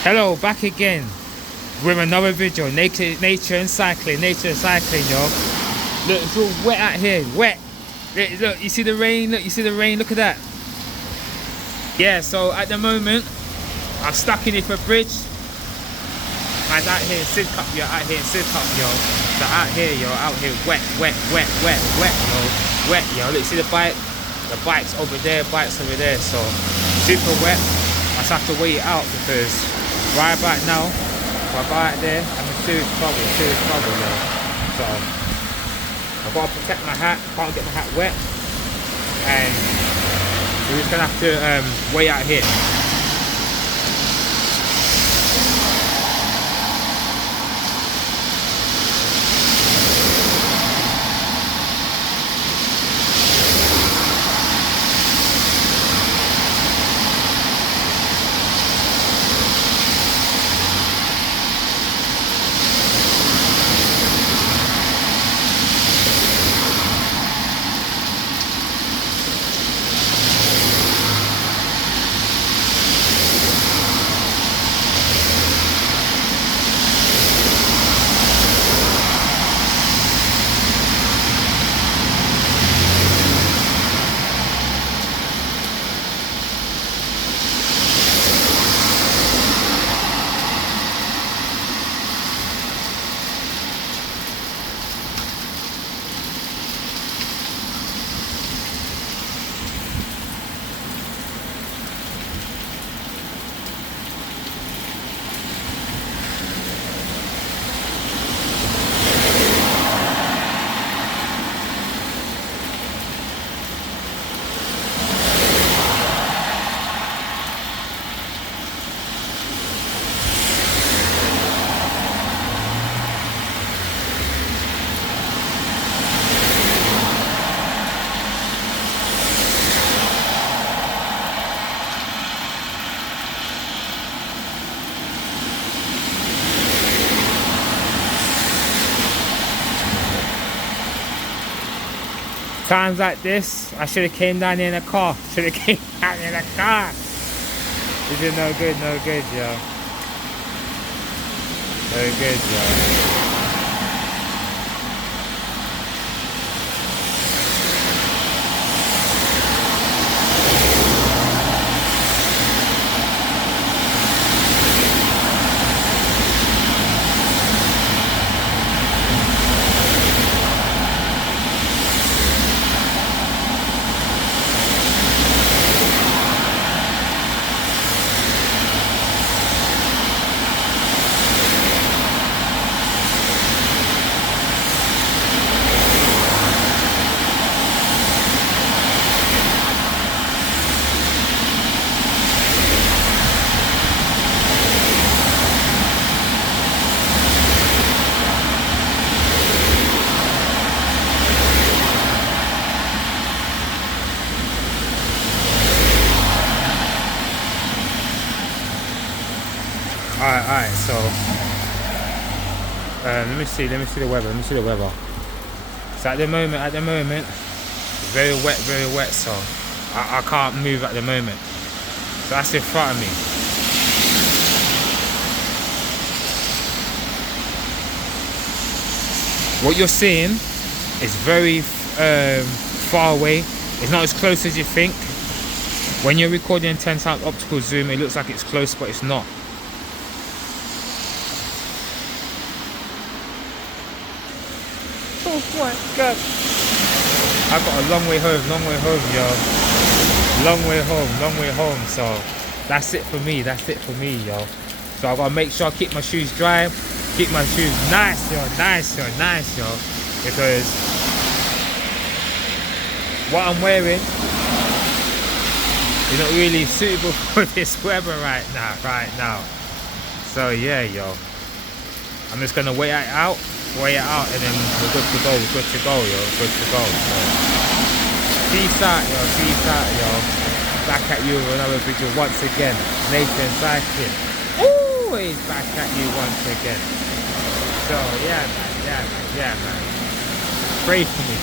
Hello, back again with another video. Nature and cycling, yo. Look, it's all wet out here, wet. Look, you see the rain? Look, you see the rain? Look at that. Yeah, so at the moment, I'm stuck in it for bridge. Man's out here in Sidcup, yo. Out here in Sidcup, yo. So out here, yo. Out here, wet, yo. Wet, yo. Look, see the bike? The bike's over there, So super wet. I just have to wait it out because right about now, if I go out there, I'm in serious trouble, yo. So I've got to protect my hat, can't get my hat wet, and we're just gonna have to wait out here. Times like this, I should have came down here in a car. This is no good, yo. No good, yo. Alright, so let me see the weather. So at the moment, it's very wet, so I can't move at the moment. So that's in front of me. What you're seeing is very far away. It's not as close as you think. When you're recording in 10x optical zoom, it looks like it's close, but it's not. Oh my god. I've got a long way home, yo. Long way home, so that's it for me, yo. So I've got to make sure I keep my shoes dry, keep my shoes nice, yo. Because what I'm wearing is not really suitable for this weather right now. So yeah, yo. I'm just gonna wait it out, and then we're good to go, yo. So, peace out, yo. Back at you with another video once again. Nathan Cycling. Always back at you once again. So, yeah, man. Pray for me.